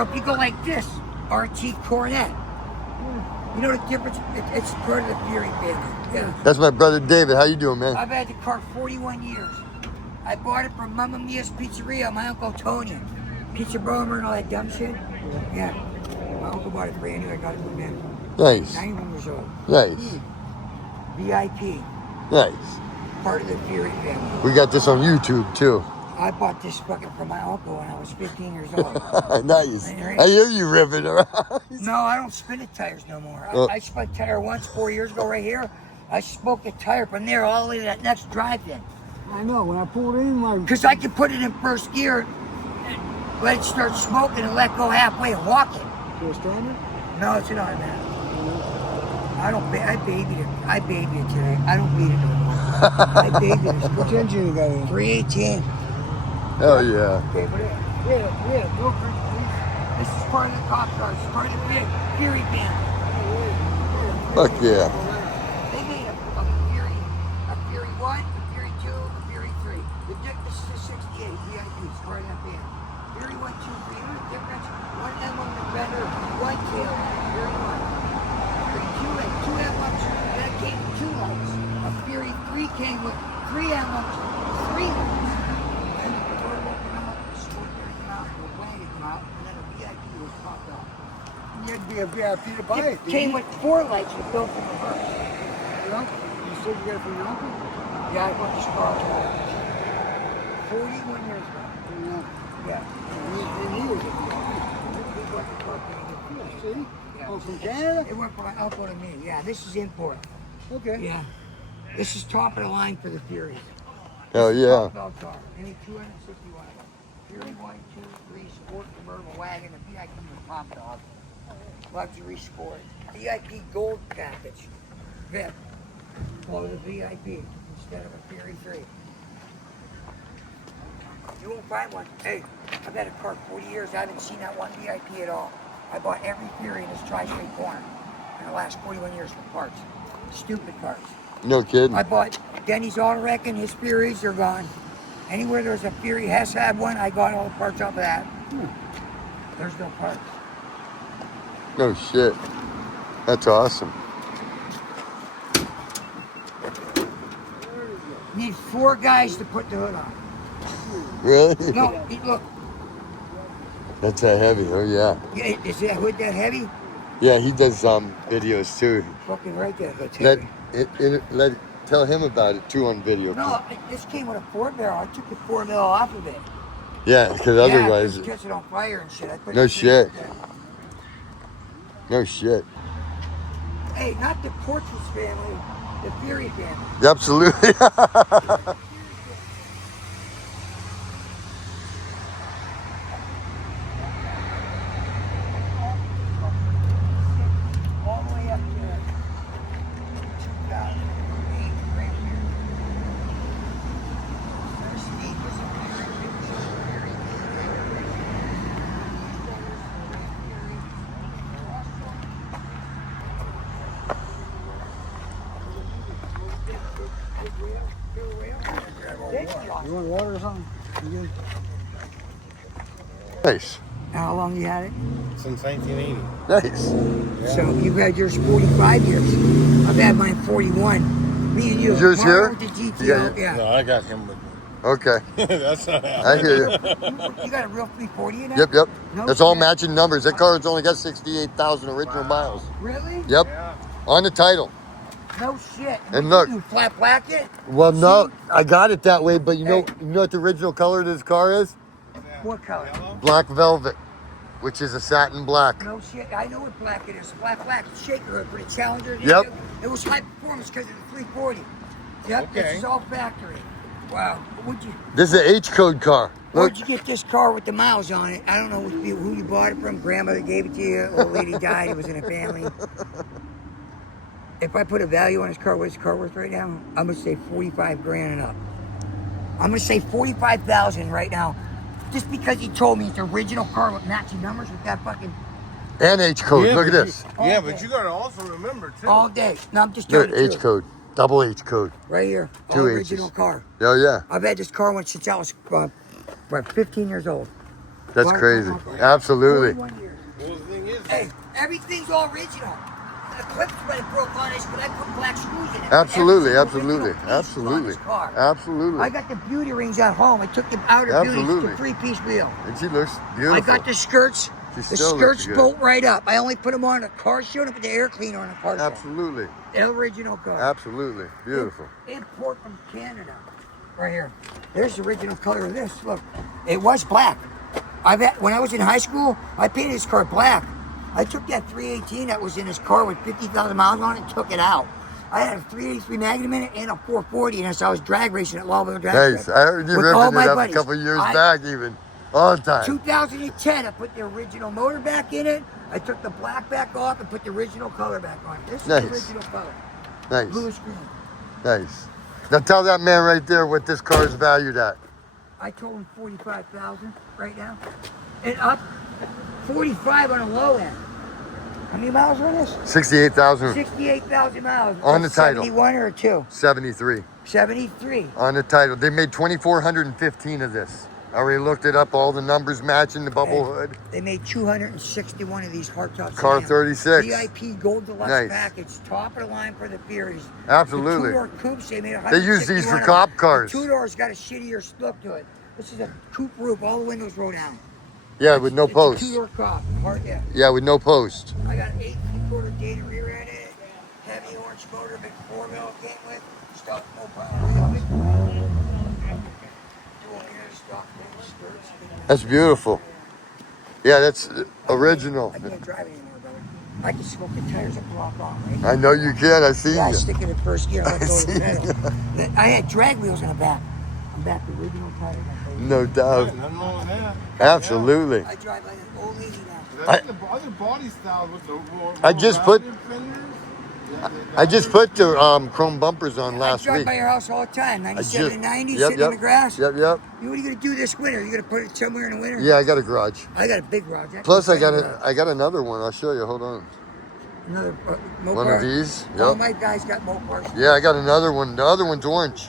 So if you go like this, RT Cornet, you know the difference? It's part of the Fury family. Yeah. That's my brother David. How you doing, man? I've had the car 41 years. I bought it from Mamma Mia's Pizzeria, my Uncle Tony. Pizza Bromer and all that dumb shit. Yeah. My uncle bought it brand new. I got it from him. Nice. 91 years old. Nice. VIP. Nice. Part of the Fury family. We got this on YouTube too. I bought this fucking from my uncle when I was 15 years old. Nice. I hear you ripping around. No, I don't spin the tires no more. I spun a tire once 4 years ago right here. I smoked the tire from there all the way to that next drive-in. I know, when I pulled in, like... Because I could put it in first gear, and let it start smoking and let go halfway and walk it. So it's standard? No, it's an automatic. I don't, I babied it. I babied it today. I don't beat it no more. I babied it. Which engine you got in? 318. Hell yeah. Okay, but Yeah, go for it, please. this is part of the cop car. It's part of the big Fury band. Fuck yeah. They made a Fury 1, a Fury 2, a Fury 3. This is a 68 VIP. It's part of that band. Fury 1, 2, 3. You know the difference? One M on the fender, one tail. Fury 1. Fury 2 had two M-ups. That came with 2 lights. A Fury 3 came with 3 M-ups, 3 lights. And the convertible came out, the sport came out, the wagon came out, and then a VIP was popped off. You had to be a VIP to buy it. It came with 4 lights with built from reverse. You know? You said you got it from your uncle? Yeah, I bought this car 41 years ago. Yeah. And he was a VIP. He bought the car from me. See? Yeah. Oh, from Canada? It went from my uncle to me. Yeah, this is import. Okay. Yeah. This is top of the line for the Furies. Hell yeah. Top belt car. Any 261 of them. Fury 1, 2, 3, sport convertible wagon, the VIP with top dog. Luxury sport. VIP gold package. VIP. Well, the VIP instead of a Fury 3. You won't find one. Hey, I've had a car 40 years. I haven't seen that one VIP at all. I bought every Fury in this tri-state corner in the last 41 years for parts. Stupid parts. No kidding. I bought Denny's Auto Wreck and his Furies, they're gone. Anywhere there's a Fury Hess had one, I got all the parts off of that. There's no parts. No shit. That's awesome. Need 4 guys to put the hood on. Really? No, look. That's that heavy. Oh yeah. Yeah, is that hood that heavy? Yeah, he does videos too. Fucking right there, hood's heavy. Tell him about it too on video. No, this came with a 4 barrel. I took the 4 mil off of it. Yeah, because otherwise. Yeah, catch it on fire and shit. I put No it shit. in there. No shit. Hey, not the Portraits family, the Fury family. Absolutely. All the way up to 2008, right here. There's Steve was a Fury, Rick was a Fury, You want water or something? You good? Nice. How long you had it? Since 1980. Nice. So you've had yours 45 years. I've had mine 41. Me and you. Is yours Mario here? with the GTO. Yeah. Yeah. No, I got him with me. Okay. That's not I hear you. You got a real 340 in that? Yep. No That's all shit. matching numbers. That car's only got 68,000 original miles. Really? Yep. On the title. No shit. And What look. you do, flat black it? Well, no, I got it that way, but you know what the original color of this car is? What color? Black velvet, which is a satin black. No shit. I know what black it is. Flat black. Shaker hood for the Challenger. Yep. It was high performance because of the 340. Yep. Okay. This is all factory. Wow. This is an H code car. Look, Where'd you get this car with the miles on it? I don't know who you bought it from. Grandmother gave it to you. Old lady died. It was in a family. If I put a value on this car, what's this car worth right now? I'm gonna say 45 grand and up. I'm gonna say 45,000 right now, just because he told me it's the original car with matching numbers with that fucking and H code. Look at this. But you gotta also remember too. all day. No, I'm just Look, telling you. H code, double H code. Right here, Two all H's. original car. Oh yeah. I've had this car since I was 15 years old. That's Car crazy. come off. Absolutely. 41 years. Well, the thing is, Hey, everything's all original. The clips when it broke on this, but I put black screws in it. Absolutely, Every single absolutely, original piece was on absolutely, this car. absolutely, I got the beauty rings at home. I took the outer beauties, Absolutely. the three-piece wheel. and she looks beautiful. I got the skirts. She The still looks skirts good. bolt right up. I only put them on a car show and put the air cleaner on a car show. Absolutely, The original car. absolutely, beautiful. Import from Canada. Right here. There's the original color of this. Look, it was black. When I was in high school, I painted this car black. I took that 318 that was in his car with 50,000 miles on it and took it out. I had a 383 Magnum in it and a 440, and so I was drag racing at Lawville Drag Nice. Strip I heard you with ripping all it my up buddies. a couple years back, even all the time. 2010, I put the original motor back in it. I took the black back off and put the original color back on. This is Nice. the original color. Nice, Bluish green. nice. Now tell that man right there what this car is valued at. I told him 45,000 right now, and up 45 on the low end. How many miles on this? 68,000 68,000 miles. On the title. 71 or 2? 73 73. on the title. They made 2,415 of this. I already looked it up. All the numbers matching the bubble hood. They made 261 of these hardtop Car sedans. 36. VIP Gold Deluxe Nice. package, top of the line for the Furies. Absolutely. The two-door coupes, they made They use these for 161 of cop them. cars. The two-door's got a shittier look to it. This is a coupe roof, all the windows roll down. Yeah, with no It's post. a two-door cop, hard, yeah. Yeah, with no post. I got an 8.75 data rear end in it, heavy orange motor, big 4-wheel came with, stock mobile wheels. Dual mirrors, stock wheels, skirts. That's beautiful. Yeah, that's original. I can't drive it anymore, brother. I can smoke the tires up rock on, right? I know you can. I seen Yeah, I you. stick it in first gear, I let go of the see pedal. I had drag wheels in the back. I'm back to original tires. No doubt. nothing wrong with that. Absolutely. I drive like an old lady now. I think the other body styles with the more I just put- rounded fenders, I just put the chrome bumpers on last I drive week. by your house all the time, 97 and 90, Yep, sitting yep. on the grass. Yep, yep. What are you going to do this winter? You going to put it somewhere in the winter? Yeah, I got a garage. I got a big garage. Plus, I got a I got another one. I'll show you. Hold on. another Mopar. One of these. All Yep. my guys got Mopars. Yeah, I got another one. The other one's orange.